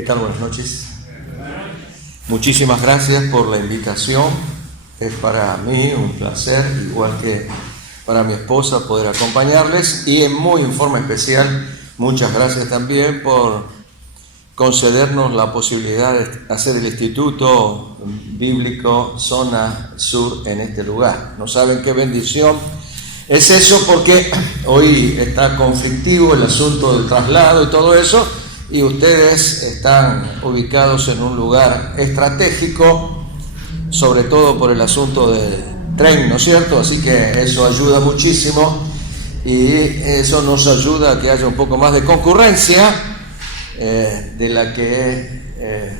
¿Qué tal? Buenas noches. Muchísimas gracias por la invitación. Es para mí un placer, igual que para mi esposa, poder acompañarles. Y en forma especial, muchas gracias también por concedernos la posibilidad de hacer el Instituto Bíblico Zona Sur en este lugar. No saben qué bendición es eso, porque hoy está conflictivo el asunto del traslado y todo eso, y ustedes están ubicados en un lugar estratégico, sobre todo por el asunto del tren, ¿no es cierto? Así que eso ayuda muchísimo y eso nos ayuda a que haya un poco más de concurrencia de la que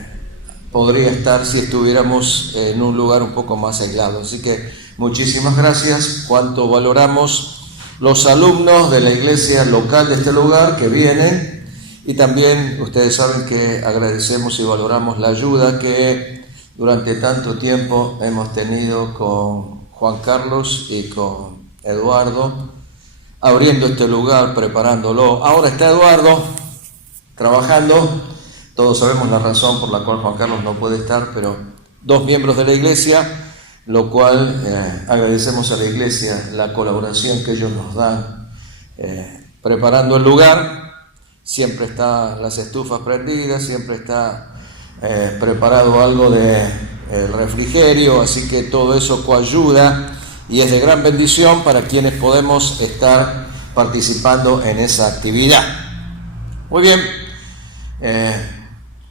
podría estar si estuviéramos en un lugar un poco más aislado. Así que muchísimas gracias. Cuánto valoramos los alumnos de la iglesia local de este lugar que vienen. Y también ustedes saben que agradecemos y valoramos la ayuda que durante tanto tiempo hemos tenido con Juan Carlos y con Eduardo, abriendo este lugar, preparándolo. Ahora está Eduardo trabajando. Todos sabemos la razón por la cual Juan Carlos no puede estar, pero 2 miembros de la iglesia, lo cual agradecemos a la iglesia la colaboración que ellos nos dan preparando el lugar. Siempre están las estufas prendidas, siempre está preparado algo de refrigerio, así que todo eso coayuda y es de gran bendición para quienes podemos estar participando en esa actividad. Muy bien,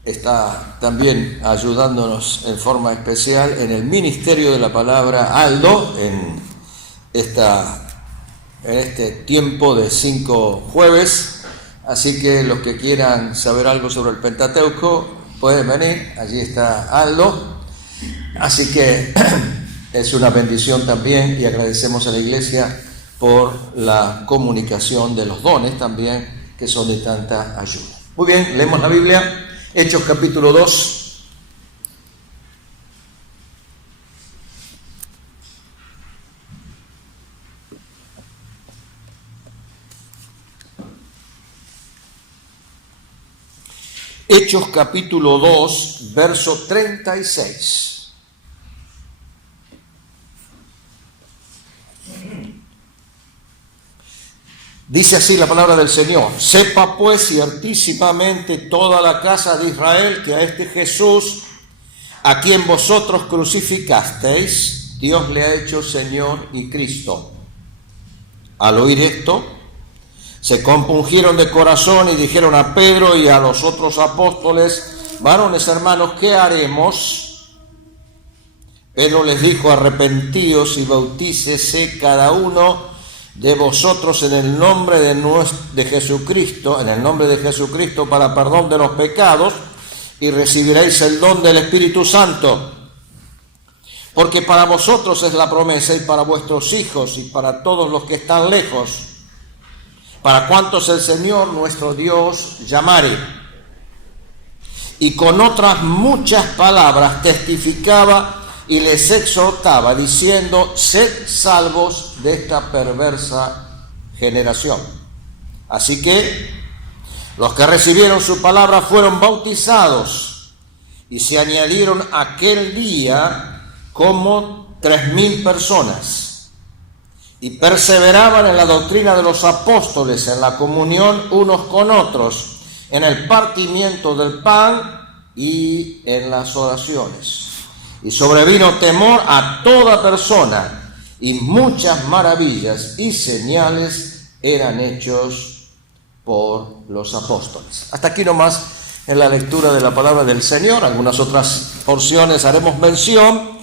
está también ayudándonos en forma especial en el ministerio de la palabra Aldo, en este tiempo de 5 jueves. Así que los que quieran saber algo sobre el Pentateuco pueden venir, allí está Aldo. Así que es una bendición también y agradecemos a la iglesia por la comunicación de los dones también, que son de tanta ayuda. Muy bien, leemos la Biblia, Hechos capítulo 2. Hechos capítulo 2, verso 36. Dice así la palabra del Señor: sepa pues ciertísimamente toda la casa de Israel que a este Jesús, a quien vosotros crucificasteis, Dios le ha hecho Señor y Cristo. Al oír esto, se compungieron de corazón y dijeron a Pedro y a los otros apóstoles: varones hermanos, ¿qué haremos? Pedro les dijo: arrepentíos y bautícese cada uno de vosotros en el nombre de Jesucristo, en el nombre de Jesucristo, para perdón de los pecados, y recibiréis el don del Espíritu Santo. Porque para vosotros es la promesa, y para vuestros hijos, y para todos los que están lejos, para cuantos el Señor nuestro Dios llamare. Y con otras muchas palabras testificaba y les exhortaba, diciendo: sed salvos de esta perversa generación. Así que los que recibieron su palabra fueron bautizados, y se añadieron aquel día como 3,000 personas. Y perseveraban en la doctrina de los apóstoles, en la comunión unos con otros, en el partimiento del pan y en las oraciones. Y sobrevino temor a toda persona, y muchas maravillas y señales eran hechos por los apóstoles. Hasta aquí nomás en la lectura de la palabra del Señor. Algunas otras porciones haremos mención,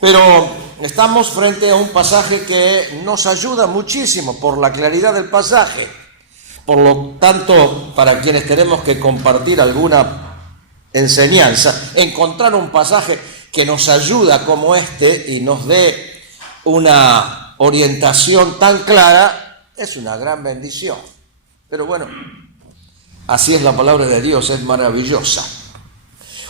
pero estamos frente a un pasaje que nos ayuda muchísimo por la claridad del pasaje. Por lo tanto, para quienes tenemos que compartir alguna enseñanza, encontrar un pasaje que nos ayuda como este y nos dé una orientación tan clara, es una gran bendición. Pero bueno, así es la palabra de Dios, es maravillosa.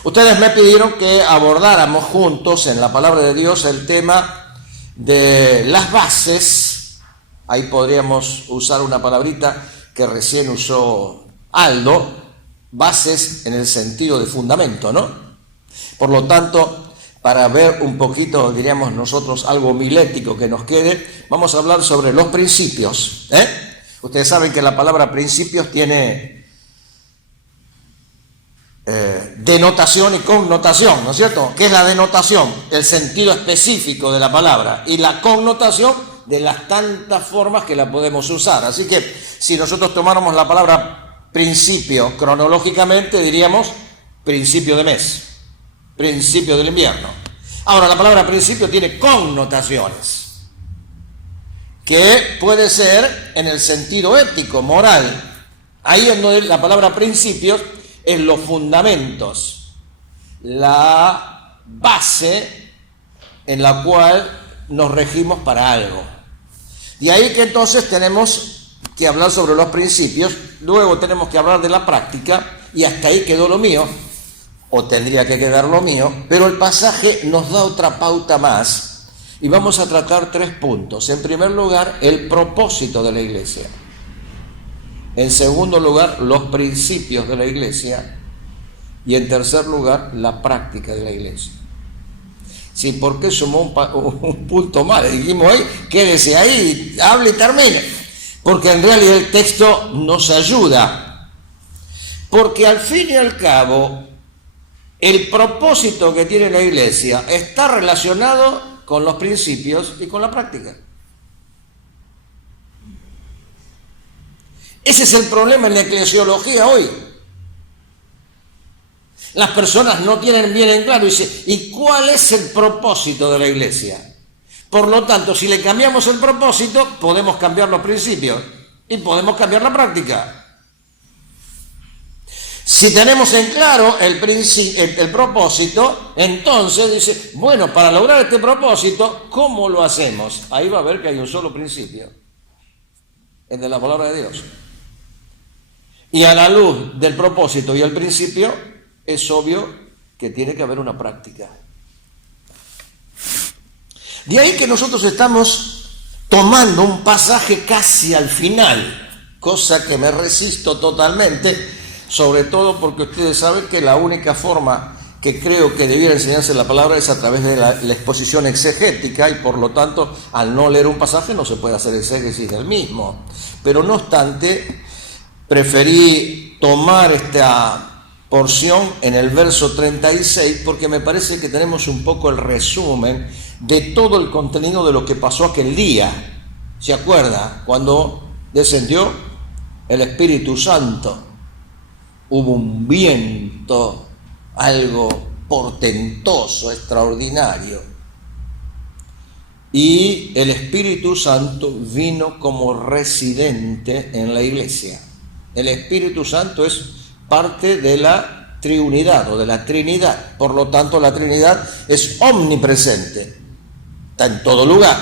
Ustedes me pidieron que abordáramos juntos en la palabra de Dios el tema de las bases. Ahí podríamos usar una palabrita que recién usó Aldo, bases en el sentido de fundamento, ¿no? Por lo tanto, para ver un poquito, diríamos nosotros, algo homilético que nos quede, vamos a hablar sobre los principios. Ustedes saben que la palabra principios tiene denotación y connotación, ¿no es cierto? ¿Qué es la denotación? El sentido específico de la palabra, y la connotación de las tantas formas que la podemos usar. Así que si nosotros tomáramos la palabra principio cronológicamente, diríamos principio de mes, principio del invierno. Ahora, la palabra principio tiene connotaciones, que puede ser en el sentido ético, moral. Ahí es donde la palabra principios es los fundamentos, la base en la cual nos regimos para algo. Y ahí que entonces tenemos que hablar sobre los principios, luego tenemos que hablar de la práctica, y hasta ahí quedó lo mío, o tendría que quedar lo mío, pero el pasaje nos da otra pauta más, y vamos a tratar 3 puntos. En primer lugar, el propósito de la iglesia. En segundo lugar, los principios de la iglesia. Y en tercer lugar, la práctica de la iglesia. Sí, ¿por qué sumó un punto más? Le dijimos, quédese ahí, hable y termine. Porque en realidad el texto nos ayuda. Porque al fin y al cabo, el propósito que tiene la iglesia está relacionado con los principios y con la práctica. Ese es el problema en la eclesiología hoy. Las personas no tienen bien en claro, ¿y cuál es el propósito de la iglesia? Por lo tanto, si le cambiamos el propósito, podemos cambiar los principios y podemos cambiar la práctica. Si tenemos en claro el propósito, entonces dice, bueno, para lograr este propósito, ¿cómo lo hacemos? Ahí va a ver que hay un solo principio, el de la palabra de Dios. Y a la luz del propósito y el principio, es obvio que tiene que haber una práctica. De ahí que nosotros estamos tomando un pasaje casi al final, cosa que me resisto totalmente, sobre todo porque ustedes saben que la única forma que creo que debiera enseñarse la palabra es a través de la exposición exegética, y por lo tanto, al no leer un pasaje no se puede hacer exégesis del mismo. Pero no obstante, preferí tomar esta porción en el verso 36 porque me parece que tenemos un poco el resumen de todo el contenido de lo que pasó aquel día. ¿Se acuerda? Cuando descendió el Espíritu Santo, hubo un viento, algo portentoso, extraordinario, y el Espíritu Santo vino como residente en la iglesia. El Espíritu Santo es parte de la triunidad o de la Trinidad. Por lo tanto, la Trinidad es omnipresente, está en todo lugar.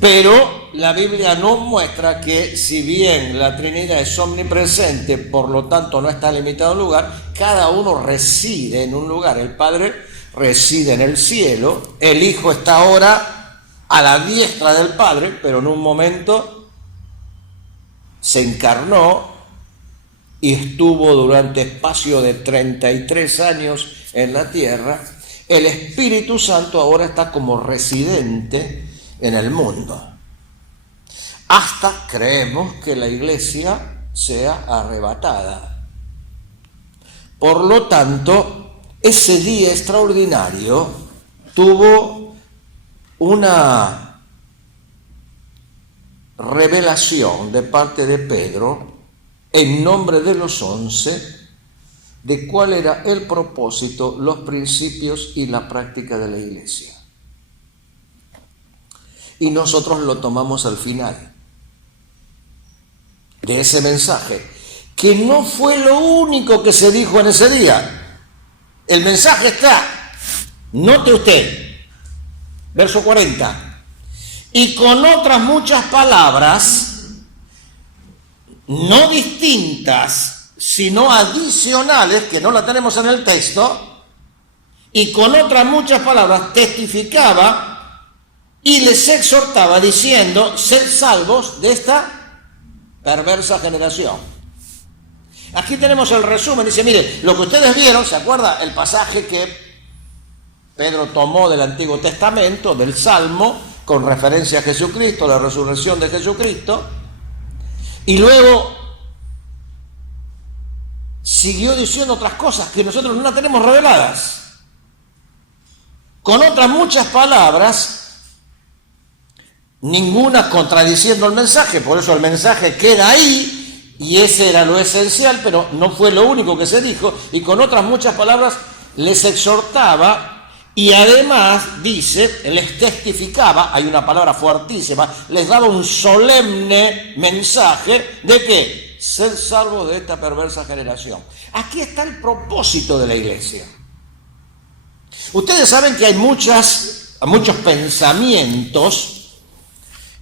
Pero la Biblia nos muestra que si bien la Trinidad es omnipresente, por lo tanto no está limitado a un lugar, cada uno reside en un lugar. El Padre reside en el cielo, el Hijo está ahora a la diestra del Padre, pero en un momento se encarnó y estuvo durante espacio de 33 años en la tierra. El Espíritu Santo ahora está como residente en el mundo. Hasta creemos que la iglesia sea arrebatada. Por lo tanto, ese día extraordinario tuvo una revelación de parte de Pedro en nombre de los 11 de cuál era el propósito, los principios y la práctica de la iglesia. Y nosotros lo tomamos al final de ese mensaje, que no fue lo único que se dijo en ese día. El mensaje está, note usted, verso 40, y con otras muchas palabras, no distintas, sino adicionales, que no la tenemos en el texto, y con otras muchas palabras testificaba y les exhortaba diciendo, sed salvos de esta perversa generación. Aquí tenemos el resumen, dice, mire, lo que ustedes vieron, ¿se acuerda el pasaje que Pedro tomó del Antiguo Testamento, del Salmo, con referencia a Jesucristo, la resurrección de Jesucristo? Y luego siguió diciendo otras cosas que nosotros no las tenemos reveladas. Con otras muchas palabras, ninguna contradiciendo el mensaje, por eso el mensaje queda ahí, y ese era lo esencial, pero no fue lo único que se dijo, y con otras muchas palabras les exhortaba, y además dice, les testificaba, hay una palabra fuertísima, les daba un solemne mensaje de que ser salvos de esta perversa generación. Aquí está el propósito de la iglesia. Ustedes saben que hay muchos pensamientos,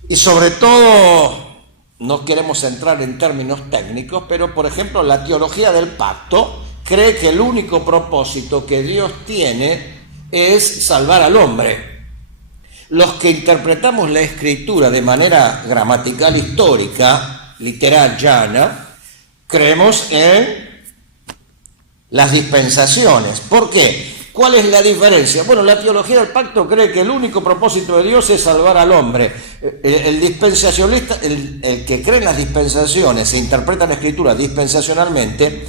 y sobre todo, no queremos entrar en términos técnicos, pero por ejemplo la teología del pacto cree que el único propósito que Dios tiene es salvar al hombre. Los que interpretamos la Escritura de manera gramatical histórica, literal, llana, creemos en las dispensaciones. ¿Por qué? ¿Cuál es la diferencia? Bueno, la teología del pacto cree que el único propósito de Dios es salvar al hombre. El dispensacionalista, el que cree en las dispensaciones, se interpreta la Escritura dispensacionalmente,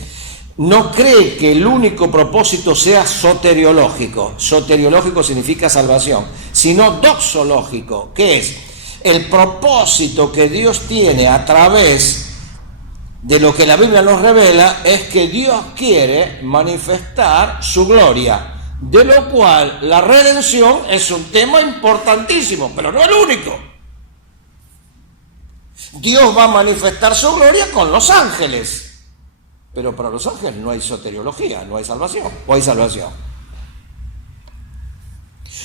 no cree que el único propósito sea soteriológico. Soteriológico significa salvación, sino doxológico, que es el propósito que Dios tiene a través de lo que la Biblia nos revela, es que Dios quiere manifestar su gloria, de lo cual la redención es un tema importantísimo, pero no el único. Dios va a manifestar su gloria con los ángeles, pero para los ángeles no hay soteriología, no hay salvación, o hay salvación.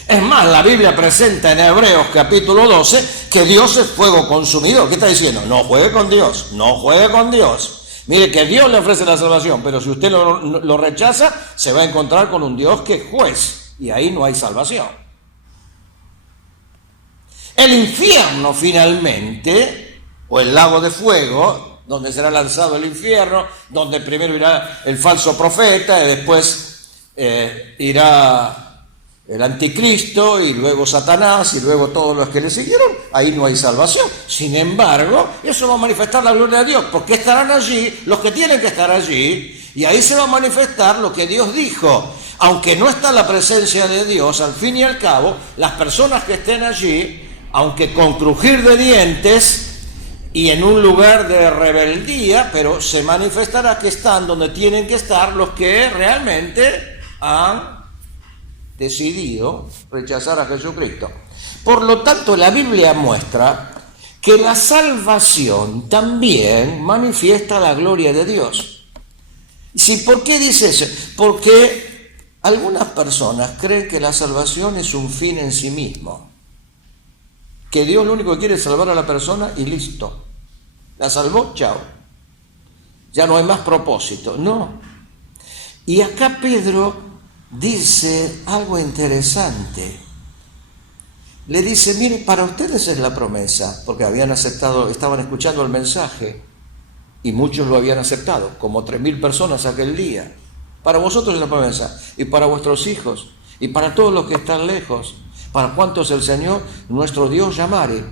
Es más, la Biblia presenta en Hebreos capítulo 12 que Dios es fuego consumidor. ¿Qué está diciendo? No juegue con Dios, no juegue con Dios. Mire que Dios le ofrece la salvación, pero si usted lo rechaza, se va a encontrar con un Dios que es juez, y ahí no hay salvación. El infierno finalmente, o el lago de fuego, donde será lanzado el infierno, donde primero irá el falso profeta, y después irá el anticristo, y luego Satanás, y luego todos los que le siguieron, ahí no hay salvación. Sin embargo, eso va a manifestar la gloria de Dios, porque estarán allí los que tienen que estar allí, y ahí se va a manifestar lo que Dios dijo. Aunque no está la presencia de Dios, al fin y al cabo, las personas que estén allí, aunque con crujir de dientes y en un lugar de rebeldía, pero se manifestará que están donde tienen que estar los que realmente han decidido rechazar a Jesucristo. Por lo tanto, la Biblia muestra que la salvación también manifiesta la gloria de Dios. ¿Sí? ¿Por qué dice eso? Porque algunas personas creen que la salvación es un fin en sí mismo, que Dios lo único que quiere es salvar a la persona y listo. La salvó, chao. Ya no hay más propósito. No. Y acá Pedro dice algo interesante. Le dice, mire, para ustedes es la promesa, porque habían aceptado, estaban escuchando el mensaje, y muchos lo habían aceptado, como 3.000 personas aquel día. Para vosotros es la promesa, y para vuestros hijos, y para todos los que están lejos, para cuantos el Señor, nuestro Dios, llamare.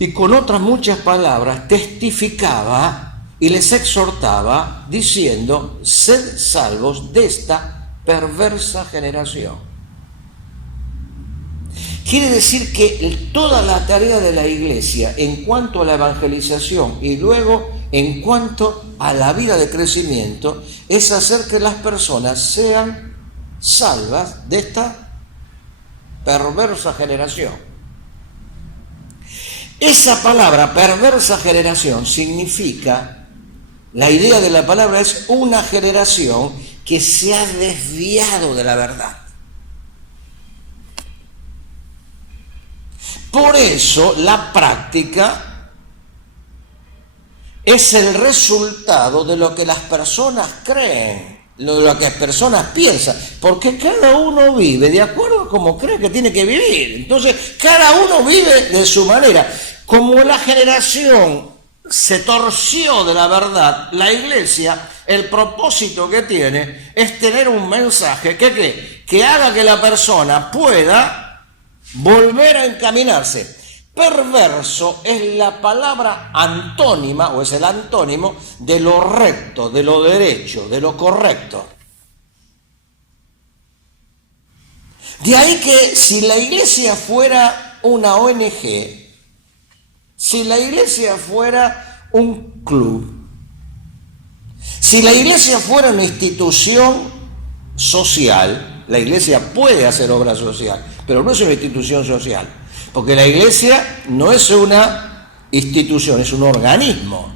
Y con otras muchas palabras testificaba y les exhortaba, diciendo, sed salvos de esta perversa generación. Quiere decir que toda la tarea de la iglesia en cuanto a la evangelización y luego en cuanto a la vida de crecimiento es hacer que las personas sean salvas de esta perversa generación. Esa palabra perversa generación significa, la idea de la palabra es una generación que se ha desviado de la verdad. Por eso la práctica es el resultado de lo que las personas creen, de lo que las personas piensan, porque cada uno vive de acuerdo a cómo cree que tiene que vivir. Entonces, cada uno vive de su manera. Como la generación se torció de la verdad, la iglesia, el propósito que tiene es tener un mensaje que haga que la persona pueda volver a encaminarse. Perverso es la palabra antónima, o es el antónimo de lo recto, de lo derecho, de lo correcto. De ahí que si la iglesia fuera una ONG, si la iglesia fuera un club, si la iglesia fuera una institución social, la iglesia puede hacer obra social, pero no es una institución social, porque la iglesia no es una institución, es un organismo.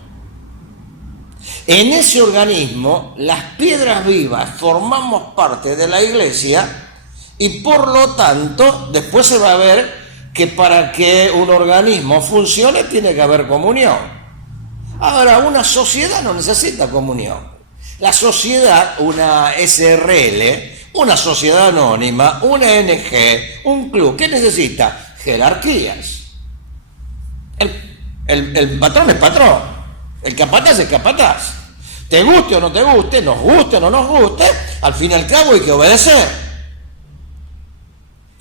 En ese organismo, las piedras vivas formamos parte de la iglesia y por lo tanto, después se va a ver que para que un organismo funcione tiene que haber comunión. Ahora, una sociedad no necesita comunión. La sociedad, una SRL, una sociedad anónima, una ONG, un club, ¿qué necesita? Jerarquías. El patrón es patrón, el capataz es capataz. Te guste o no te guste, nos guste o no nos guste, al fin y al cabo hay que obedecer.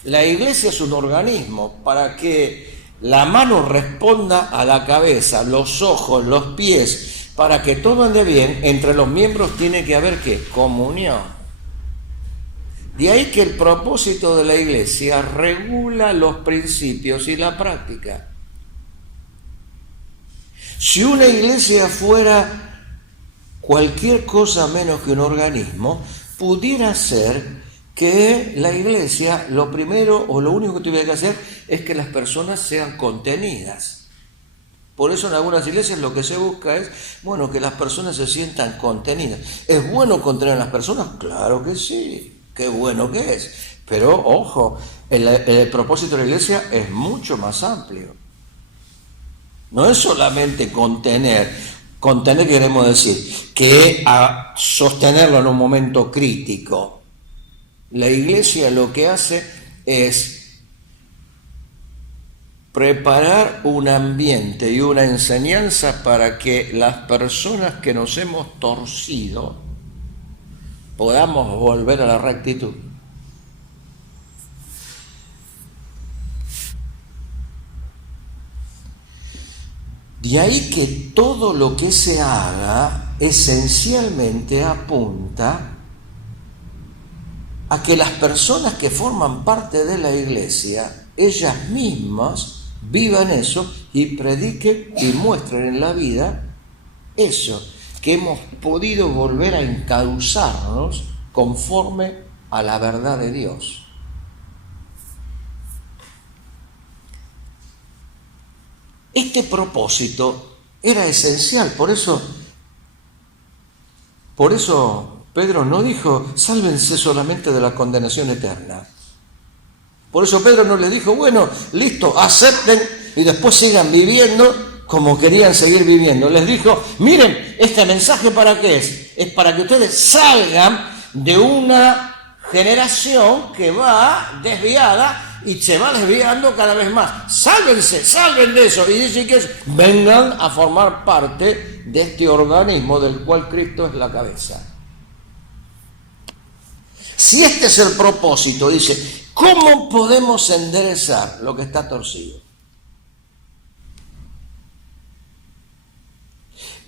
La iglesia es un organismo para que la mano responda a la cabeza, los ojos, los pies, para que todo ande bien. Entre los miembros tiene que haber ¿qué? Comunión. De ahí que el propósito de la iglesia regula los principios y la práctica. Si una iglesia fuera cualquier cosa menos que un organismo, pudiera ser que la iglesia, lo primero o lo único que tuviera que hacer es que las personas sean contenidas. Por eso en algunas iglesias lo que se busca es, bueno, que las personas se sientan contenidas. ¿Es bueno contener a las personas? Claro que sí, qué bueno que es. Pero, ojo, el propósito de la iglesia es mucho más amplio. No es solamente contener. Contener queremos decir que a sostenerlo en un momento crítico. La iglesia lo que hace es preparar un ambiente y una enseñanza para que las personas que nos hemos torcido podamos volver a la rectitud. De ahí que todo lo que se haga esencialmente apunta a que las personas que forman parte de la iglesia, ellas mismas vivan eso y prediquen y muestren en la vida eso, que hemos podido volver a encauzarnos conforme a la verdad de Dios. Este propósito era esencial, por eso Pedro no dijo, sálvense solamente de la condenación eterna. Por eso Pedro no le dijo, bueno, listo, acepten y después sigan viviendo como querían seguir viviendo. Les dijo, miren, este mensaje ¿para qué es? Es para que ustedes salgan de una generación que va desviada y se va desviando cada vez más. Sálvense, salven de eso. Y dice que vengan a formar parte de este organismo del cual Cristo es la cabeza. Si este es el propósito, dice, ¿cómo podemos enderezar lo que está torcido?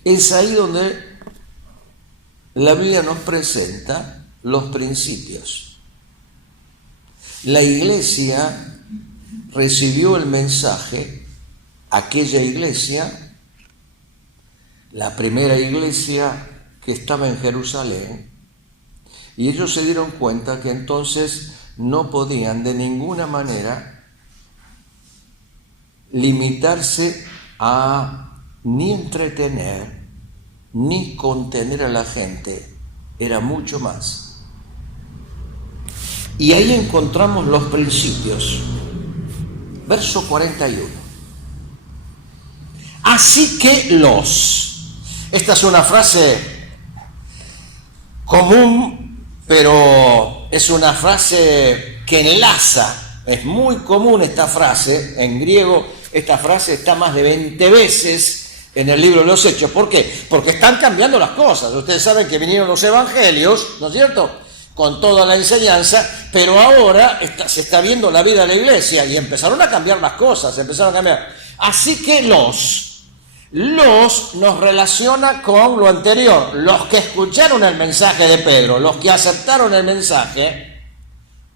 Es ahí donde la Biblia nos presenta los principios. La iglesia recibió el mensaje, aquella iglesia, la primera iglesia que estaba en Jerusalén, y ellos se dieron cuenta que entonces no podían de ninguna manera limitarse a ni entretener ni contener a la gente, era mucho más. Y ahí encontramos los principios. Verso 41. Así que esta es una frase común, pero es una frase que enlaza, es muy común esta frase, en griego esta frase está más de 20 veces en el libro de los Hechos. ¿Por qué? Porque están cambiando las cosas. Ustedes saben que vinieron los evangelios, ¿no es cierto?, con toda la enseñanza, pero ahora se está viendo la vida de la iglesia y empezaron a cambiar las cosas, empezaron a cambiar. Así que los nos relaciona con lo anterior, los que escucharon el mensaje de Pedro, los que aceptaron el mensaje,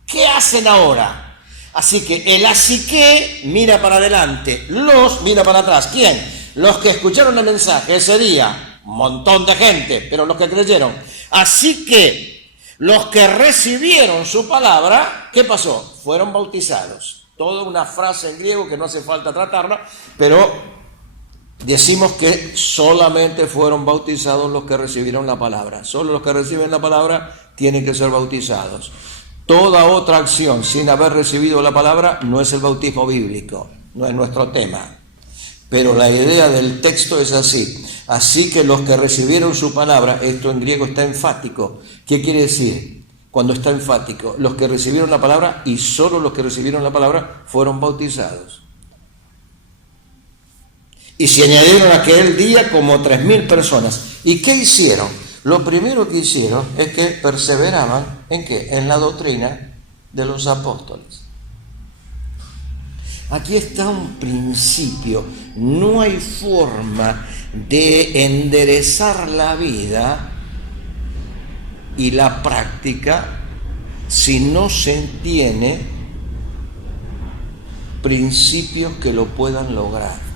¿qué hacen ahora? Así que el así que mira para adelante, los mira para atrás. ¿Quién? Los que escucharon el mensaje ese día, un montón de gente, pero los que creyeron. Así que los que recibieron su palabra, ¿qué pasó? Fueron bautizados. Toda una frase en griego que no hace falta tratarla, pero decimos que solamente fueron bautizados los que recibieron la palabra. Solo los que reciben la palabra tienen que ser bautizados. Toda otra acción sin haber recibido la palabra no es el bautismo bíblico, no es nuestro tema. Pero la idea del texto es así. Así que los que recibieron su palabra, esto en griego está enfático. ¿Qué quiere decir cuando está enfático? Los que recibieron la palabra y solo los que recibieron la palabra fueron bautizados. Y se añadieron aquel día como 3.000 personas. ¿Y qué hicieron? Lo primero que hicieron es que perseveraban ¿en qué? En la doctrina de los apóstoles. Aquí está un principio. No hay forma de enderezar la vida y la práctica si no se tiene principios que lo puedan lograr.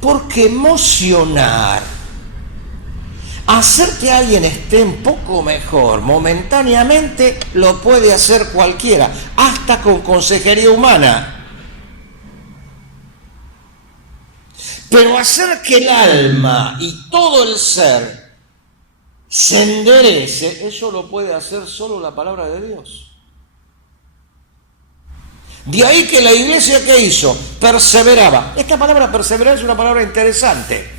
Porque emocionar, hacer que alguien esté un poco mejor momentáneamente, lo puede hacer cualquiera, hasta con consejería humana. Pero hacer que el alma y todo el ser se enderece, eso lo puede hacer solo la palabra de Dios. De ahí que la iglesia, ¿qué hizo? Perseveraba. Esta palabra perseverar es una palabra interesante.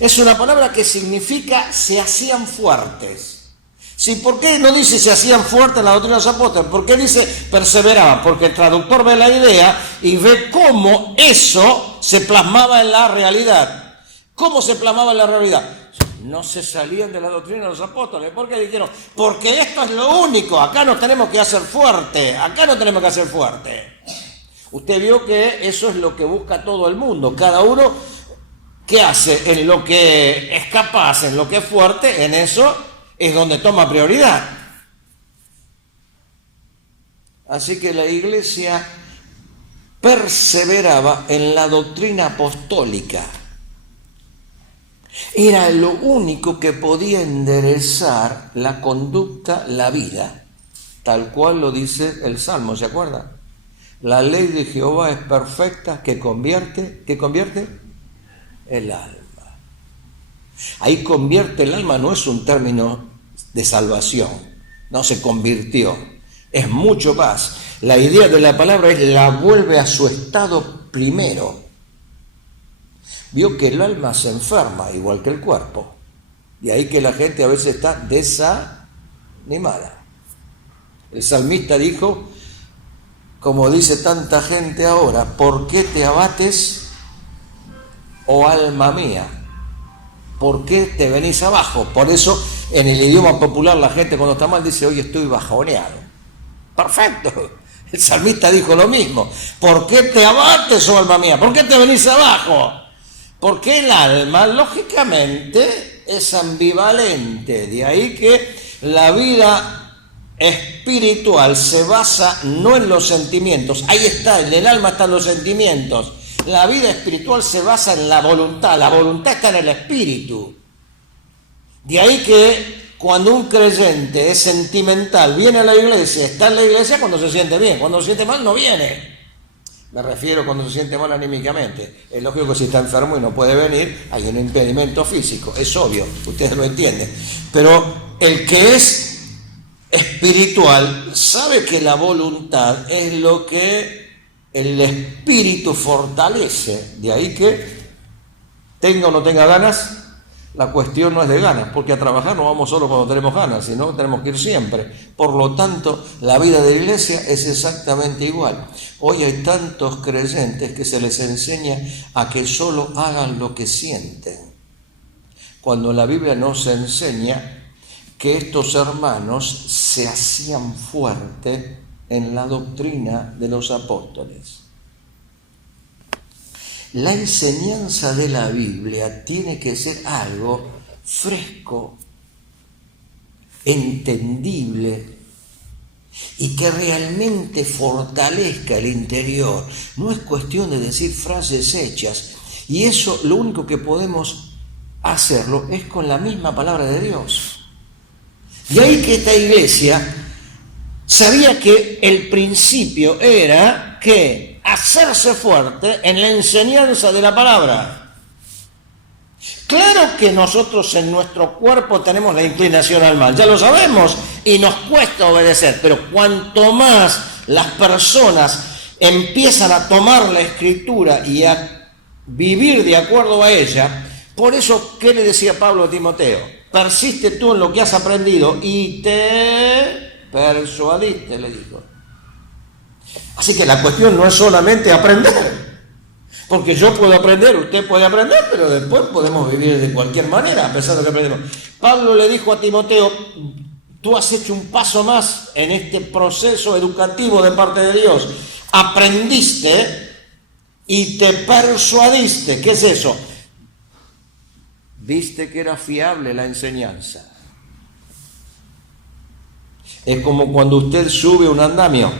Es una palabra que significa se hacían fuertes. ¿Sí? ¿Por qué no dice se hacían fuertes en la doctrina de los apóstoles? ¿Por qué dice perseveraban? Porque el traductor ve la idea y ve cómo eso se plasmaba en la realidad. ¿Cómo se plasmaba en la realidad? No se salían de la doctrina de los apóstoles. ¿Por qué dijeron? Porque esto es lo único. Acá nos tenemos que hacer fuerte. Acá no tenemos que hacer fuerte. Usted vio que eso es lo que busca todo el mundo. Cada uno, ¿qué hace? En lo que es capaz, en lo que es fuerte, en eso es donde toma prioridad. Así que la iglesia perseveraba en la doctrina apostólica. Era lo único que podía enderezar la conducta, la vida, tal cual lo dice el Salmo, ¿se acuerdan? La ley de Jehová es perfecta, que convierte, ¿qué convierte? El alma. Ahí convierte el alma no es un término de salvación, no se convirtió, es mucho más. La idea de la palabra es la vuelve a su estado primero. Vio que el alma se enferma igual que el cuerpo. De ahí que la gente a veces está desanimada. El salmista dijo, como dice tanta gente ahora, ¿por qué te abates, oh alma mía? ¿Por qué te venís abajo? Por eso en el idioma popular la gente cuando está mal dice, hoy estoy bajoneado. Perfecto. El salmista dijo lo mismo. ¿Por qué te abates, oh alma mía? ¿Por qué te venís abajo? Porque el alma, lógicamente, es ambivalente. De ahí que la vida espiritual se basa no en los sentimientos. Ahí está, en el alma están los sentimientos. La vida espiritual se basa en la voluntad. La voluntad está en el espíritu. De ahí que cuando un creyente es sentimental, viene a la iglesia, está en la iglesia cuando se siente bien. Cuando se siente mal, no viene. Me refiero cuando se siente mal anímicamente. Es lógico que si está enfermo y no puede venir, hay un impedimento físico. Es obvio, ustedes lo entienden. Pero el que es espiritual sabe que la voluntad es lo que el espíritu fortalece. De ahí que tenga o no tenga ganas, La cuestión no es de ganas, porque a trabajar no vamos solo cuando tenemos ganas, sino tenemos que ir siempre. Por lo tanto, la vida de la iglesia es exactamente igual. Hoy hay tantos creyentes que se les enseña a que solo hagan lo que sienten, cuando la Biblia nos enseña que estos hermanos se hacían fuerte en la doctrina de los apóstoles. La enseñanza de la Biblia tiene que ser algo fresco, entendible y que realmente fortalezca el interior. No es cuestión de decir frases hechas, y eso lo único que podemos hacerlo es con la misma palabra de Dios. De ahí que esta iglesia sabía que el principio era que hacerse fuerte en la enseñanza de la palabra. Claro que nosotros en nuestro cuerpo tenemos la inclinación al mal, ya lo sabemos, y nos cuesta obedecer, pero cuanto más las personas empiezan a tomar la Escritura y a vivir de acuerdo a ella, por eso, ¿qué le decía Pablo a Timoteo? Persiste tú en lo que has aprendido y te persuadiste, le dijo. Así que la cuestión no es solamente aprender, porque yo puedo aprender, usted puede aprender, pero después podemos vivir de cualquier manera, a pesar de que aprendemos. Pablo le dijo a Timoteo, tú has hecho un paso más en este proceso educativo de parte de Dios. Aprendiste y te persuadiste. ¿Qué es eso? Viste que era fiable la enseñanza. Es como cuando usted sube un andamio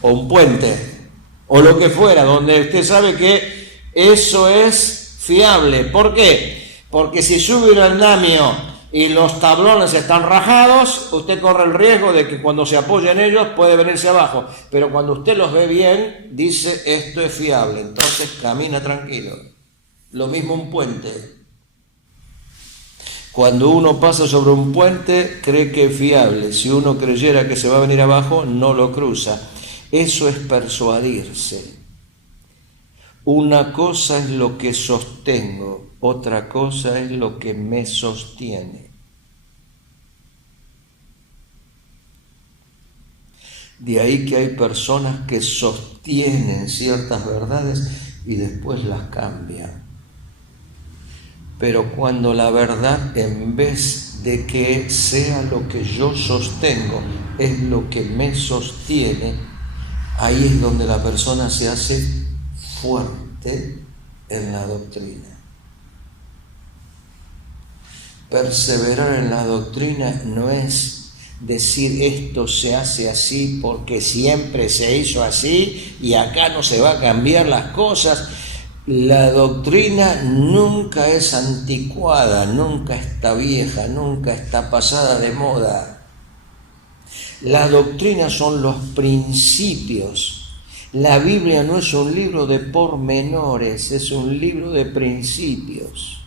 o un puente o lo que fuera, donde usted sabe que eso es fiable. ¿Por qué? Porque si sube un andamio y los tablones están rajados, usted corre el riesgo de que cuando se apoye en ellos puede venirse abajo. Pero cuando usted los ve bien, dice esto es fiable, entonces camina tranquilo. Lo mismo un puente. Cuando uno pasa sobre un puente, cree que es fiable. Si uno creyera que se va a venir abajo, no lo cruza. Eso es persuadirse. Una cosa es lo que sostengo, otra cosa es lo que me sostiene. De ahí que hay personas que sostienen ciertas verdades y después las cambian. Pero cuando la verdad, en vez de que sea lo que yo sostengo, es lo que me sostiene, ahí es donde la persona se hace fuerte en la doctrina. Perseverar en la doctrina no es decir esto se hace así porque siempre se hizo así y acá no se va a cambiar las cosas. La doctrina nunca es anticuada, nunca está vieja, nunca está pasada de moda. La doctrina son los principios. La Biblia no es un libro de pormenores, es un libro de principios.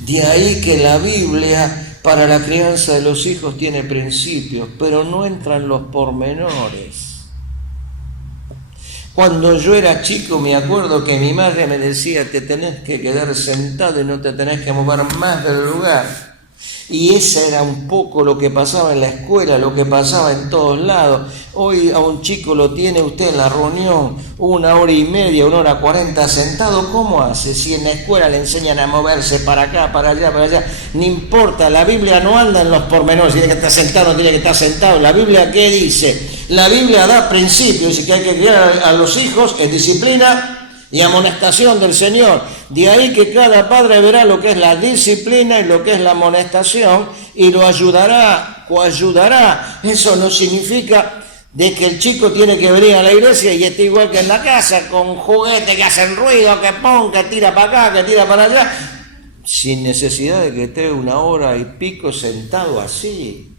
De ahí que la Biblia para la crianza de los hijos tiene principios, pero no entran los pormenores. Cuando yo era chico me acuerdo que mi madre me decía, te tenés que quedar sentado y no te tenés que mover más del lugar. Y ese era un poco lo que pasaba en la escuela, lo que pasaba en todos lados. Hoy a un chico lo tiene usted en la reunión 1 hora y media, 1 hora 40 sentado. ¿Cómo hace? Si en la escuela le enseñan a moverse para acá, para allá, para allá. No importa, la Biblia no anda en los pormenores, tiene que estar sentado, no tiene que estar sentado. La Biblia, ¿qué dice? La Biblia da principios, dice que hay que criar a los hijos en disciplina y amonestación del Señor. De ahí que cada padre verá lo que es la disciplina y lo que es la amonestación y lo ayudará, coayudará. Eso no significa de que el chico tiene que venir a la iglesia y esté igual que en la casa, con juguetes que hacen ruido, que que tira para acá, que tira para allá, sin necesidad de que esté 1 hora y pico sentado así,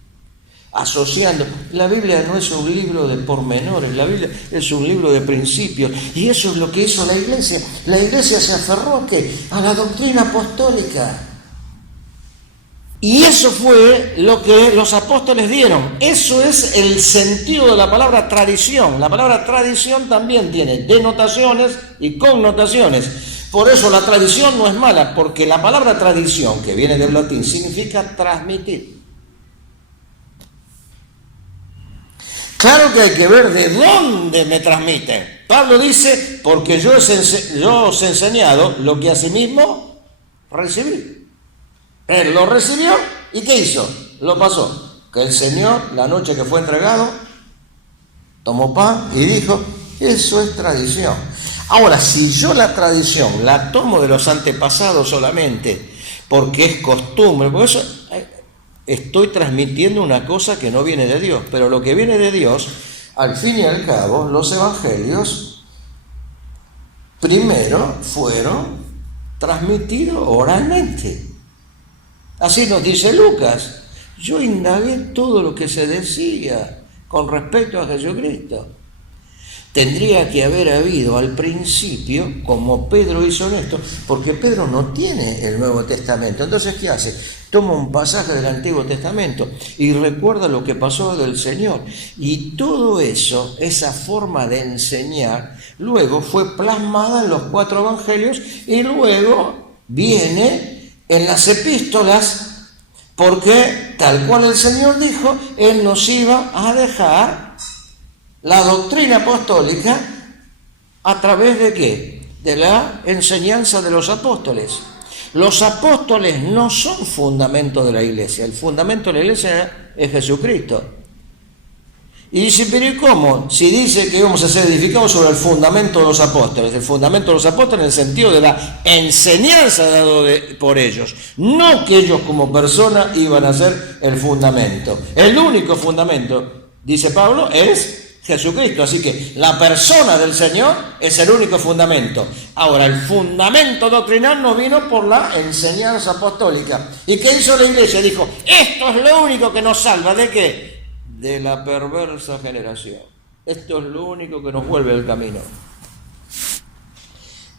asociando. La Biblia no es un libro de pormenores, la Biblia es un libro de principios, y eso es lo que hizo la iglesia. La iglesia se aferró ¿a qué? A la doctrina apostólica, y eso fue lo que los apóstoles dieron. Eso es el sentido de la palabra tradición. La palabra tradición también tiene denotaciones y connotaciones, Por eso la tradición no es mala, porque la palabra tradición, que viene del latín, significa transmitir. Claro que hay que ver de dónde me transmiten. Pablo dice, porque yo os he enseñado lo que asimismo recibí. Él lo recibió y ¿qué hizo? Lo pasó. Que el Señor, la noche que fue entregado, tomó pan y dijo, eso es tradición. Ahora, si yo la tradición la tomo de los antepasados solamente, porque es costumbre, por eso estoy transmitiendo una cosa que no viene de Dios, pero lo que viene de Dios, al fin y al cabo, los evangelios primero fueron transmitidos oralmente. Así nos dice Lucas, yo indagué todo lo que se decía con respecto a Jesucristo. Tendría que haber habido al principio, como Pedro hizo en esto, porque Pedro no tiene el Nuevo Testamento. Entonces, ¿qué hace? Toma un pasaje del Antiguo Testamento y recuerda lo que pasó del Señor. Y todo eso, esa forma de enseñar, luego fue plasmada en los 4 evangelios y luego viene en las epístolas, porque tal cual el Señor dijo, Él nos iba a dejar la doctrina apostólica a través de ¿qué? De la enseñanza de los apóstoles. Los apóstoles no son fundamento de la iglesia, el fundamento de la iglesia es Jesucristo. Y dice, pero ¿y cómo? Si dice que íbamos a ser edificados sobre el fundamento de los apóstoles, el fundamento de los apóstoles en el sentido de la enseñanza dada por ellos, no que ellos como persona iban a ser el fundamento. El único fundamento, dice Pablo, es Jesucristo, así que la persona del Señor es el único fundamento. Ahora, el fundamento doctrinal nos vino por la enseñanza apostólica. ¿Y qué hizo la iglesia? Dijo, esto es lo único que nos salva, ¿de qué? De la perversa generación. Esto es lo único que nos vuelve al camino.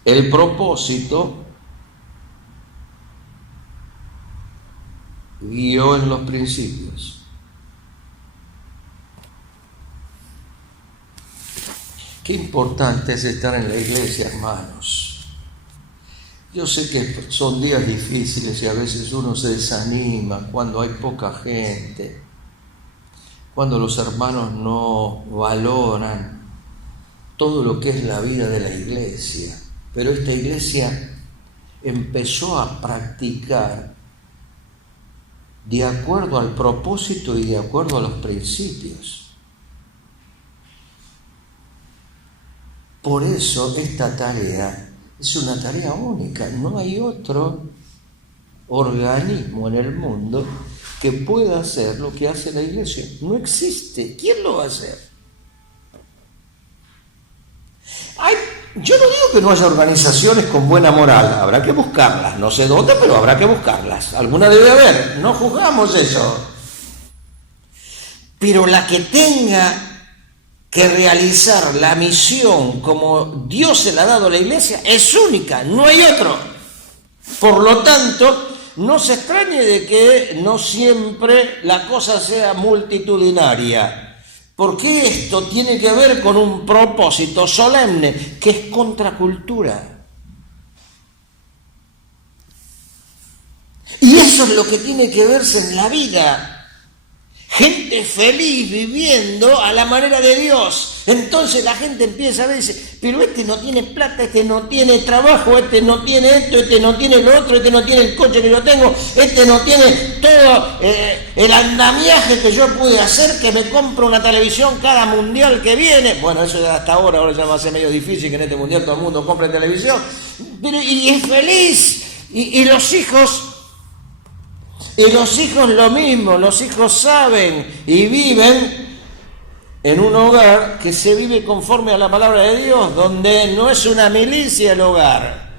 El propósito guió en los principios. Qué importante es estar en la iglesia, hermanos. Yo sé que son días difíciles y a veces uno se desanima cuando hay poca gente, cuando los hermanos no valoran todo lo que es la vida de la iglesia. Pero esta iglesia empezó a practicar de acuerdo al propósito y de acuerdo a los principios. Por eso esta tarea es una tarea única. No hay otro organismo en el mundo que pueda hacer lo que hace la iglesia. No existe. ¿Quién lo va a hacer? Yo no digo que no haya organizaciones con buena moral. Habrá que buscarlas. No sé dónde, pero habrá que buscarlas. Alguna debe haber. No juzgamos eso. Pero la que tenga que realizar la misión como Dios se la ha dado a la iglesia es única, no hay otro. Por lo tanto, no se extrañe de que no siempre la cosa sea multitudinaria, porque esto tiene que ver con un propósito solemne que es contracultura. Y eso es lo que tiene que verse en la vida. Gente feliz viviendo a la manera de Dios. Entonces la gente empieza a ver y dice, pero este no tiene plata, este no tiene trabajo, este no tiene esto, este no tiene lo otro, este no tiene el coche que yo tengo, este no tiene todo el andamiaje que yo pude hacer, que me compro una televisión cada mundial que viene. Bueno, eso ya hasta ahora ya va a ser medio difícil que en este mundial todo el mundo compre televisión. Pero, y es feliz. Y los hijos... Y los hijos lo mismo, los hijos saben y viven en un hogar que se vive conforme a la palabra de Dios, donde no es una milicia el hogar.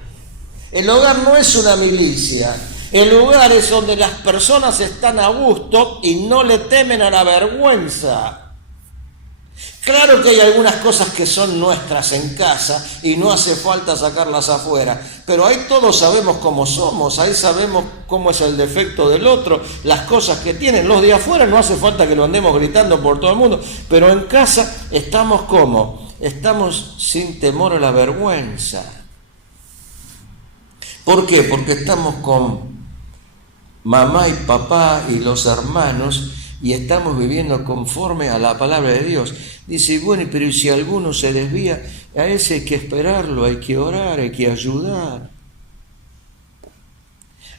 El hogar no es una milicia. El hogar es donde las personas están a gusto y no le temen a la vergüenza. Claro que hay algunas cosas que son nuestras en casa y no hace falta sacarlas afuera, pero ahí todos sabemos cómo somos, ahí sabemos cómo es el defecto del otro, las cosas que tienen. Los de afuera no hace falta que lo andemos gritando por todo el mundo, pero en casa estamos ¿cómo? Estamos sin temor a la vergüenza. ¿Por qué? Porque estamos con mamá y papá y los hermanos y estamos viviendo conforme a la palabra de Dios. Dice, bueno, pero si alguno se desvía, a ese hay que esperarlo, hay que orar, hay que ayudar.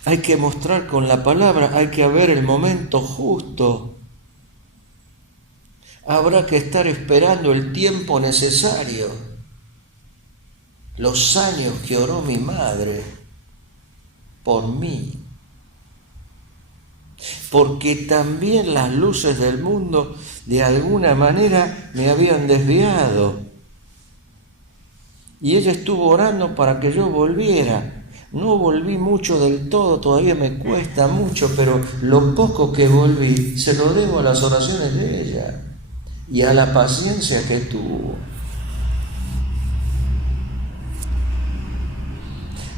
Hay que mostrar con la palabra, hay que haber el momento justo. Habrá que estar esperando el tiempo necesario. Los años que oró mi madre por mí. Porque también las luces del mundo de alguna manera me habían desviado. Y ella estuvo orando para que yo volviera. No volví mucho del todo, todavía me cuesta mucho, pero lo poco que volví se lo debo a las oraciones de ella y a la paciencia que tuvo.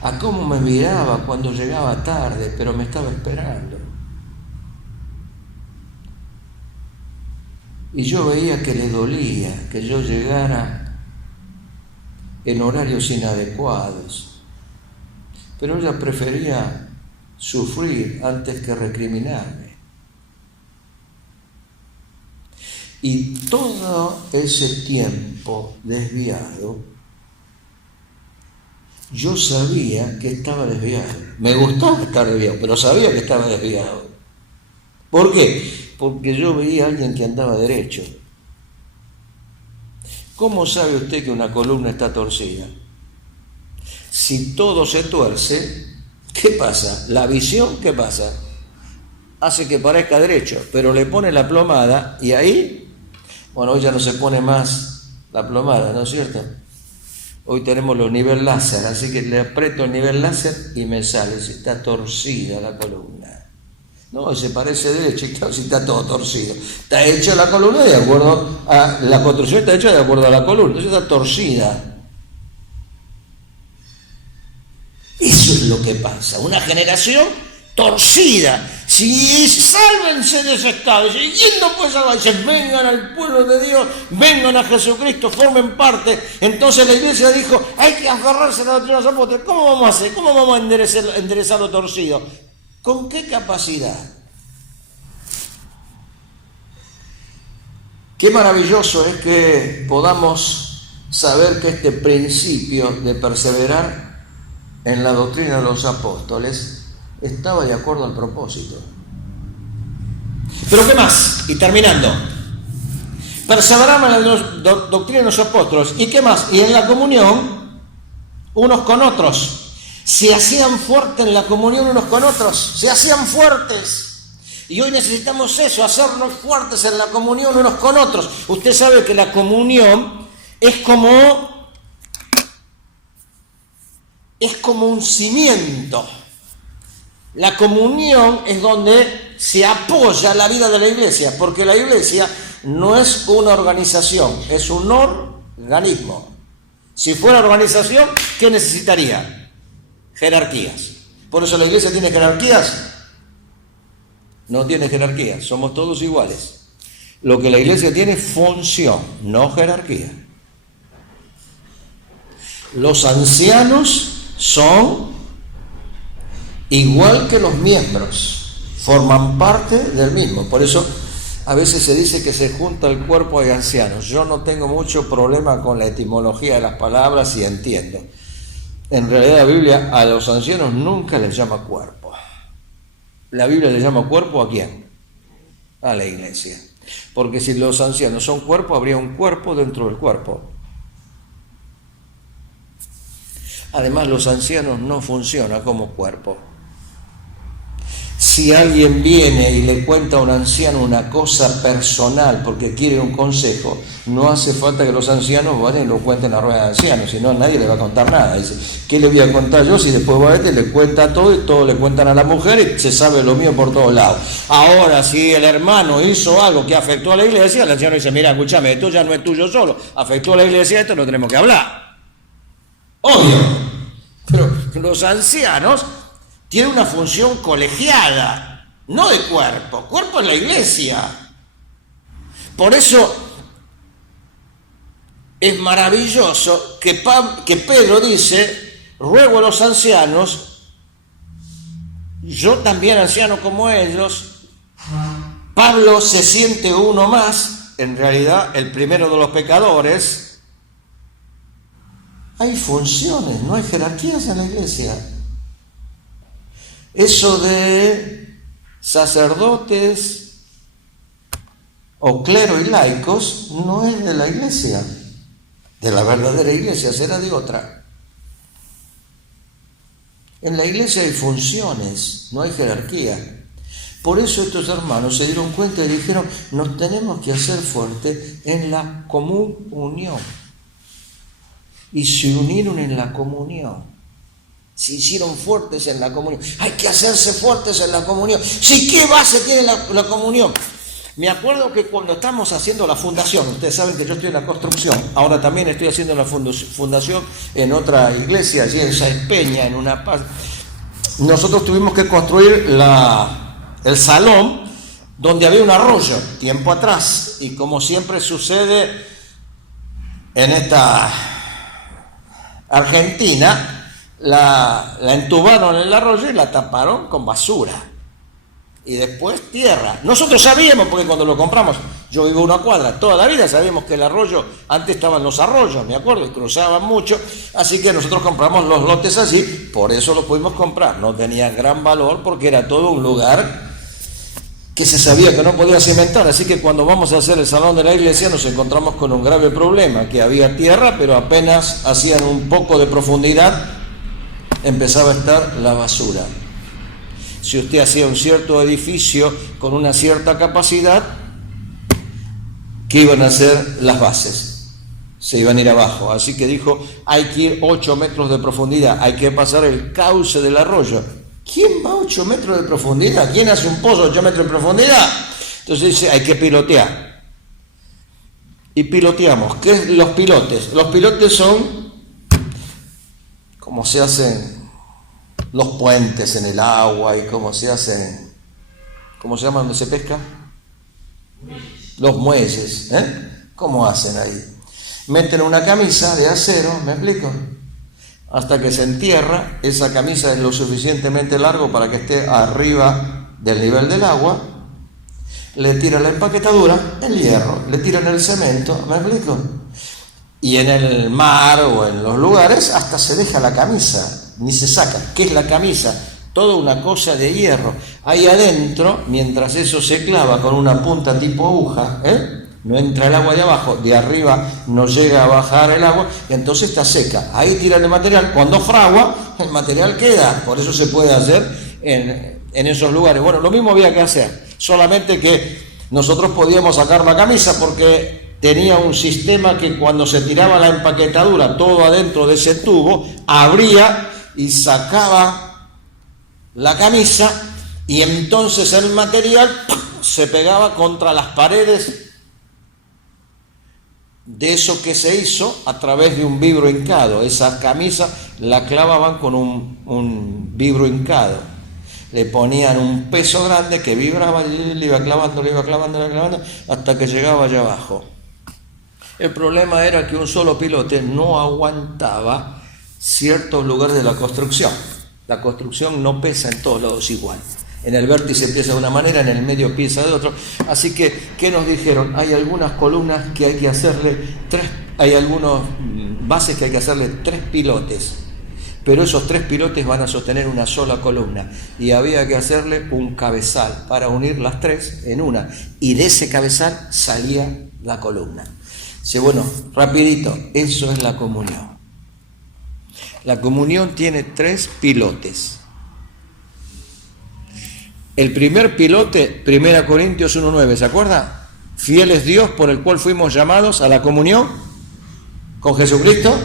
A cómo me miraba cuando llegaba tarde, pero me estaba esperando. Y yo veía que le dolía que yo llegara en horarios inadecuados. Pero ella prefería sufrir antes que recriminarme. Y todo ese tiempo desviado, yo sabía que estaba desviado. Me gustaba estar desviado, pero sabía que estaba desviado. ¿Por qué? Porque yo veía a alguien que andaba derecho. ¿Cómo sabe usted que una columna está torcida? Si todo se tuerce, ¿qué pasa? La visión, ¿qué pasa? Hace que parezca derecho, pero le pone la plomada y ahí, bueno, hoy ya no se pone más la plomada, ¿no es cierto? Hoy tenemos los nivel láser, así que le aprieto el nivel láser y me sale si está torcida la columna. No, se parece derecho, y claro, si está todo torcido. Está hecha la columna de acuerdo a la construcción, está hecha de acuerdo a la columna, entonces está torcida. Eso es lo que pasa, una generación torcida. Si sálvense de ese estado, ¿y quién no puede salvar? Dicen, vengan al pueblo de Dios, vengan a Jesucristo, formen parte. Entonces la iglesia dijo, hay que aferrarse a la doctrina de los apóstoles. ¿Cómo vamos a hacer? ¿Cómo vamos a enderezar lo torcido? ¿Con qué capacidad? Qué maravilloso es que podamos saber que este principio de perseverar en la doctrina de los apóstoles estaba de acuerdo al propósito. Pero ¿qué más? Y terminando, perseveramos en la doctrina de los apóstoles. ¿Y qué más? Y en la comunión unos con otros. Se hacían fuertes en la comunión unos con otros. Se hacían fuertes. Y hoy necesitamos eso, hacernos fuertes en la comunión unos con otros. Usted sabe que la comunión es como un cimiento. La comunión es donde se apoya la vida de la iglesia, porque la iglesia no es una organización, es un organismo. Si fuera organización, ¿qué necesitaría? Jerarquías. Por eso la iglesia tiene jerarquías. No tiene jerarquías, somos todos iguales. Lo que la iglesia tiene es función, no jerarquía. Los ancianos son igual que los miembros, forman parte del mismo. Por eso a veces se dice que se junta el cuerpo de ancianos. Yo no tengo mucho problema con la etimología de las palabras y entiendo. En realidad la Biblia a los ancianos nunca les llama cuerpo. La Biblia le llama cuerpo ¿a quién? A la iglesia. Porque si los ancianos son cuerpo, habría un cuerpo dentro del cuerpo. Además, los ancianos no funcionan como cuerpo. Si alguien viene y le cuenta a un anciano una cosa personal porque quiere un consejo, no hace falta que los ancianos vayan y lo cuenten a rueda de ancianos, si no nadie le va a contar nada. Dice, ¿qué le voy a contar yo si después va a le cuenta todo y todo le cuentan a la mujer y se sabe lo mío por todos lados? Ahora, si el hermano hizo algo que afectó a la iglesia, el anciano dice, mira, escúchame, esto ya no es tuyo solo, afectó a la iglesia, esto no tenemos que hablar. Obvio. Pero los ancianos tienen una función colegiada, no de cuerpo. Cuerpo es la iglesia. Por eso es maravilloso que Pedro dice, ruego a los ancianos yo también anciano como ellos. Pablo se siente uno más, en realidad el primero de los pecadores. Hay funciones, no hay jerarquías en la iglesia. Eso de sacerdotes o clero y laicos no es de la iglesia, de la verdadera iglesia, será de otra. En la iglesia hay funciones, no hay jerarquía. Por eso estos hermanos se dieron cuenta y dijeron, nos tenemos que hacer fuertes en la común unión. Y se unieron en la comunión. Se hicieron fuertes en la comunión. Hay que hacerse fuertes en la comunión. ¿Sí, qué base tiene la comunión? Me acuerdo que cuando estamos haciendo la fundación, ustedes saben que yo estoy en la construcción, ahora también estoy haciendo la fundación en otra iglesia, allí en Sáenz Peña, en una paz. Nosotros tuvimos que construir el salón donde había un arroyo, tiempo atrás, y como siempre sucede en esta Argentina, la entubaron en el arroyo y la taparon con basura. Y después tierra. Nosotros sabíamos, porque cuando lo compramos, yo vivo una cuadra, toda la vida sabíamos que el arroyo, antes estaban los arroyos, me acuerdo, y cruzaban mucho, así que nosotros compramos los lotes así, por eso lo pudimos comprar. No tenía gran valor porque era todo un lugar que se sabía que no podía cimentar, así que cuando vamos a hacer el salón de la iglesia nos encontramos con un grave problema, que había tierra, pero apenas hacían un poco de profundidad, empezaba a estar la basura. Si usted hacía un cierto edificio con una cierta capacidad, ¿qué iban a hacer las bases? Se iban a ir abajo. Así que dijo, hay que ir 8 metros de profundidad, hay que pasar el cauce del arroyo. ¿Quién va a 8 metros de profundidad? ¿Quién hace un pozo a 8 metros de profundidad? Entonces dice, hay que pilotear. Y piloteamos. ¿Qué es los pilotes? Los pilotes son como se hacen los puentes en el agua y cómo se hacen, ¿cómo se llama donde se pesca? Los muelles, ¿Cómo hacen ahí? Meten una camisa de acero, ¿me explico? Hasta que se entierra, esa camisa es lo suficientemente largo para que esté arriba del nivel del agua, le tiran la empaquetadura, el hierro, le tiran el cemento, ¿me explico? Y en el mar o en los lugares hasta se deja la camisa, ni se saca. ¿Qué es la camisa? Toda una cosa de hierro. Ahí adentro, mientras eso se clava con una punta tipo aguja, no entra el agua de abajo, de arriba no llega a bajar el agua, y entonces está seca. Ahí tiran el material, cuando fragua, el material queda. Por eso se puede hacer en esos lugares. Bueno, lo mismo había que hacer, solamente que nosotros podíamos sacar la camisa porque tenía un sistema que cuando se tiraba la empaquetadura todo adentro de ese tubo, abría y sacaba la camisa y entonces el material se pegaba contra las paredes de eso que se hizo a través de un vibro hincado. Esa camisa la clavaban con un vibro hincado. Le ponían un peso grande que vibraba y le iba clavando, hasta que llegaba allá abajo. El problema era que un solo pilote no aguantaba ciertos lugares de la construcción. La construcción no pesa en todos lados igual. En el vértice pesa de una manera, en el medio pesa de otro. Así que, ¿qué nos dijeron? Hay algunas columnas que hay que hacerle hay algunas bases que hay que hacerle 3 pilotes. Pero esos 3 pilotes van a sostener una sola columna. Y había que hacerle un cabezal para unir las 3 en una. Y de ese cabezal salía la columna. Dice, bueno, rapidito, eso es la comunión. La comunión tiene 3 pilotes. El primer pilote, 1 Corintios 1:9, ¿se acuerda? Fiel es Dios por el cual fuimos llamados a la comunión con Jesucristo,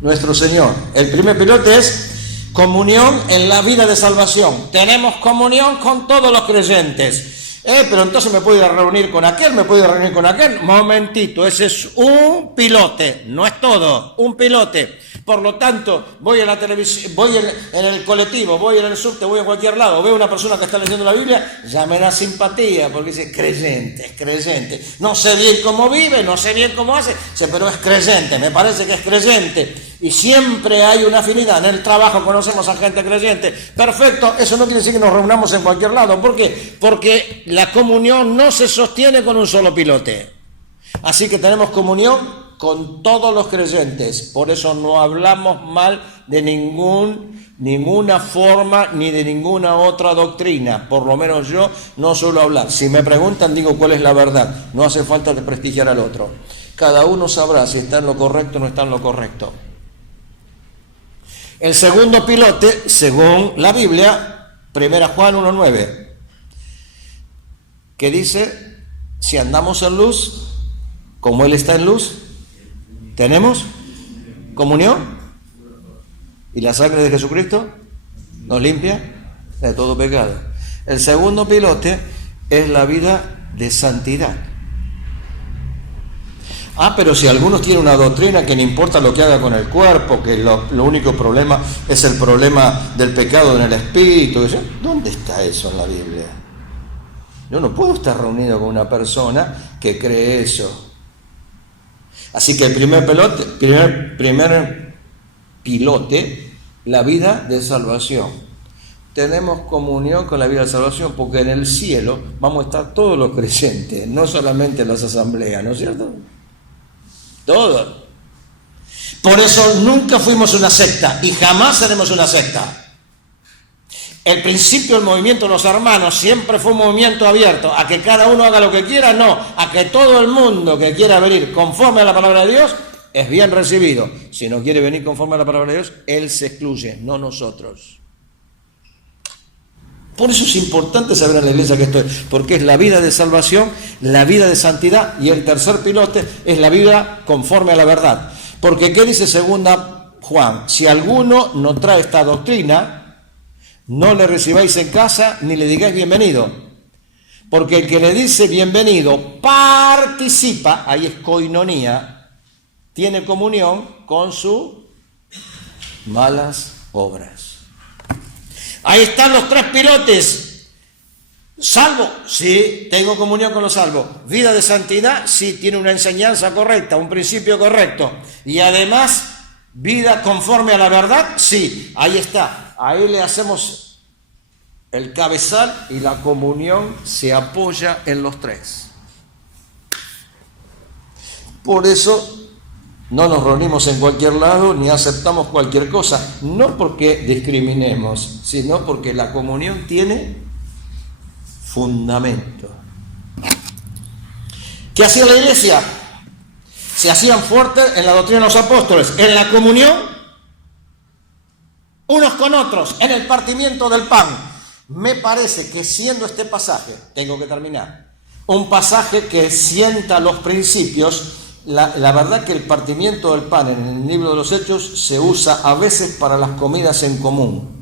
nuestro Señor. El primer pilote es comunión en la vida de salvación. Tenemos comunión con todos los creyentes. Pero entonces me puedo ir a reunir con aquel, me puedo ir a reunir con aquel. Momentito, ese es un pilote, no es todo, un pilote. Por lo tanto, voy a la televisión, voy en el colectivo, voy en el subte, voy a cualquier lado, veo una persona que está leyendo la Biblia, ya me da simpatía, porque dice, creyente, es creyente. No sé bien cómo vive, no sé bien cómo hace, pero es creyente, me parece que es creyente. Y siempre hay una afinidad. En el trabajo conocemos a gente creyente. Perfecto, eso no quiere decir que nos reunamos en cualquier lado. ¿Por qué? Porque la comunión no se sostiene con un solo pilote. Así que tenemos comunión con todos los creyentes. Por eso no hablamos mal de ninguna forma ni de ninguna otra doctrina. Por lo menos yo no suelo hablar. Si me preguntan, digo cuál es la verdad. No hace falta desprestigiar al otro. Cada uno sabrá si está en lo correcto o no está en lo correcto. El segundo pilote, según la Biblia, 1 Juan 1:9, que dice, si andamos en luz, como Él está en luz, ¿tenemos comunión? Y la sangre de Jesucristo nos limpia de todo pecado. El segundo pilote es la vida de santidad. Pero si algunos tienen una doctrina que no importa lo que haga con el cuerpo, que lo único problema es el problema del pecado en el espíritu, ¿dónde está eso en la Biblia? Yo no puedo estar reunido con una persona que cree eso. Así que el primer pilote, la vida de salvación. Tenemos comunión con la vida de salvación porque en el cielo vamos a estar todos los creyentes, no solamente en las asambleas, ¿no es cierto? Todos. Por eso nunca fuimos una secta y jamás seremos una secta. El principio del movimiento de los hermanos siempre fue un movimiento abierto, a que cada uno haga lo que quiera, no, a que todo el mundo que quiera venir conforme a la palabra de Dios es bien recibido. Si no quiere venir conforme a la palabra de Dios, Él se excluye, no nosotros. Por eso es importante saber en la iglesia que esto es, porque es la vida de salvación, la vida de santidad, y el tercer pilote es la vida conforme a la verdad. Porque ¿qué dice 2 Juan? Si alguno no trae esta doctrina, no le recibáis en casa ni le digáis bienvenido. Porque el que le dice bienvenido participa, ahí es koinonía, tiene comunión con sus malas obras. Ahí están los tres pilotes. Salvo, sí, tengo comunión con los salvos. Vida de santidad, sí, tiene una enseñanza correcta, un principio correcto. Y además, vida conforme a la verdad, sí, ahí está. Ahí le hacemos el cabezal y la comunión se apoya en los tres. Por eso no nos reunimos en cualquier lado ni aceptamos cualquier cosa, no porque discriminemos, sino porque la comunión tiene fundamento. ¿Qué hacía la iglesia? Se hacían fuertes en la doctrina de los apóstoles, en la comunión, unos con otros, en el partimiento del pan. Me parece que siendo este pasaje, tengo que terminar, un pasaje que sienta los principios. La verdad que el partimiento del pan en el libro de los Hechos se usa a veces para las comidas en común.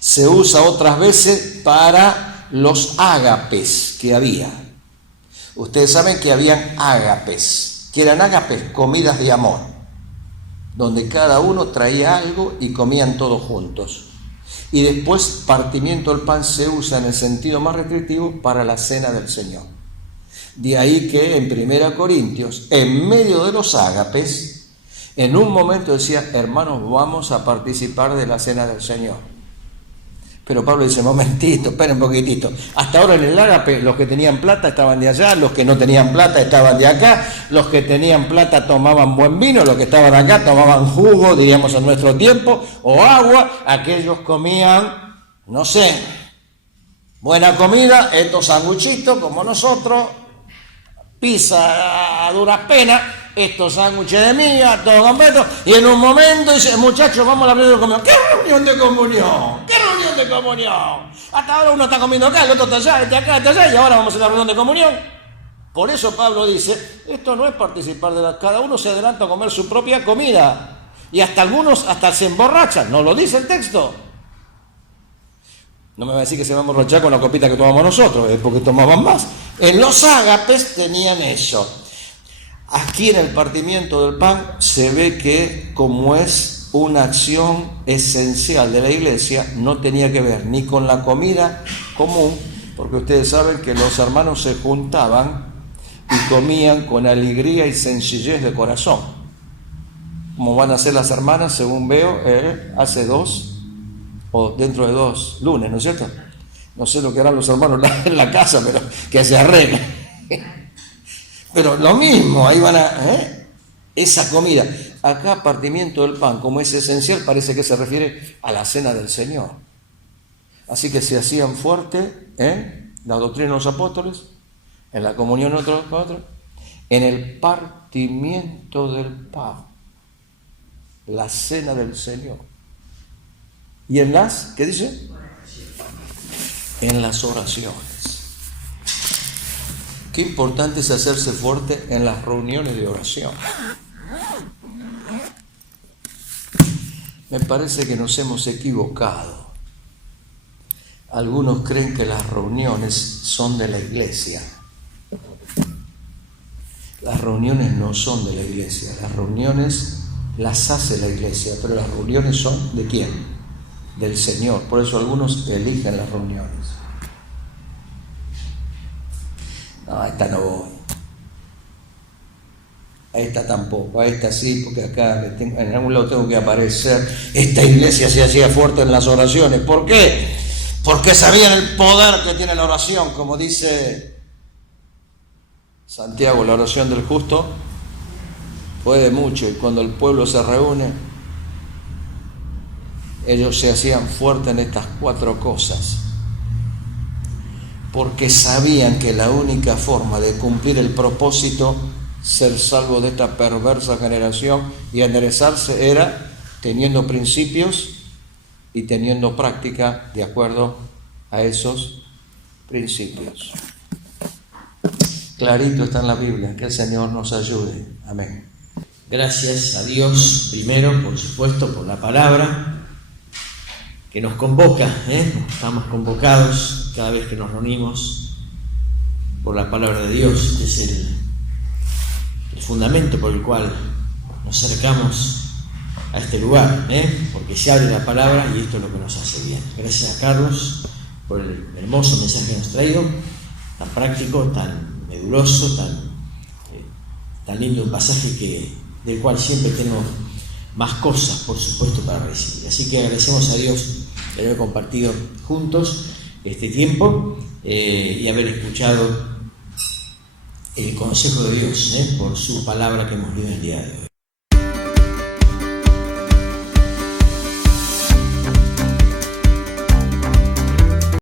Se usa otras veces para los ágapes que había. Ustedes saben que habían ágapes. ¿Qué eran ágapes? Comidas de amor, donde cada uno traía algo y comían todos juntos. Y después partimiento del pan se usa en el sentido más restrictivo para la cena del Señor. De ahí que en 1 Corintios, en medio de los ágapes, en un momento decía, hermanos, vamos a participar de la cena del Señor. Pero Pablo dice, momentito, esperen un poquitito. Hasta ahora en el ágape los que tenían plata estaban de allá, los que no tenían plata estaban de acá, los que tenían plata tomaban buen vino, los que estaban acá tomaban jugo, diríamos en nuestro tiempo, o agua, aquellos comían, no sé, buena comida, estos sanguchitos como nosotros, pizza a duras penas, estos sándwiches de miga, todo completo, y en un momento dice, muchachos, vamos a la reunión de comunión. ¿Qué reunión de comunión? ¿Qué reunión de comunión? Hasta ahora uno está comiendo acá, el otro está allá, este acá, este allá, y ahora vamos a la reunión de comunión. Por eso Pablo dice, esto no es participar de cada uno se adelanta a comer su propia comida, y hasta algunos hasta se emborrachan, no lo dice el texto. No me va a decir que se va a emborrachar con la copita que tomamos nosotros, es porque tomaban más. En los ágapes tenían eso. Aquí en el partimiento del pan se ve que, como es una acción esencial de la iglesia, no tenía que ver ni con la comida común, porque ustedes saben que los hermanos se juntaban y comían con alegría y sencillez de corazón, como van a hacer las hermanas, según veo, hace 2 o dentro de 2 lunes, ¿no es cierto? No sé lo que harán los hermanos en la casa, pero que se arreglen. Pero lo mismo, ahí van a... esa comida. Acá, partimiento del pan, como es esencial, parece que se refiere a la cena del Señor. Así que se hacían fuerte la doctrina de los apóstoles, en la comunión otros con otros, en el partimiento del pan, la cena del Señor. ¿Y en las? ¿Qué dice? En las oraciones. Qué importante es hacerse fuerte en las reuniones de oración. Me parece que nos hemos equivocado. Algunos creen que las reuniones son de la iglesia. Las reuniones no son de la iglesia. Las reuniones las hace la iglesia, pero las reuniones son ¿de quién? Del Señor. Por eso algunos eligen las reuniones. No, a esta no voy. A esta tampoco. A esta sí, porque acá en algún lado tengo que aparecer. Esta iglesia se hacía fuerte en las oraciones. ¿Por qué? Porque sabían el poder que tiene la oración, como dice Santiago, la oración del justo puede mucho, y cuando el pueblo se reúne, ellos se hacían fuertes en estas 4 cosas, porque sabían que la única forma de cumplir el propósito, ser salvo de esta perversa generación y enderezarse, era teniendo principios y teniendo práctica de acuerdo a esos principios. Clarito está en la Biblia, que el Señor nos ayude. Amén. Gracias a Dios, primero, por supuesto, por la palabra que nos convoca, Estamos convocados cada vez que nos reunimos por la palabra de Dios, que es el fundamento por el cual nos acercamos a este lugar, porque se abre la palabra y esto es lo que nos hace bien. Gracias a Carlos por el hermoso mensaje que nos ha traído, tan práctico, tan meduloso, tan lindo un pasaje del cual siempre tenemos más cosas, por supuesto, para recibir. Así que agradecemos a Dios de haber compartido juntos este tiempo y haber escuchado el consejo de Dios por su palabra que hemos leído el día de hoy.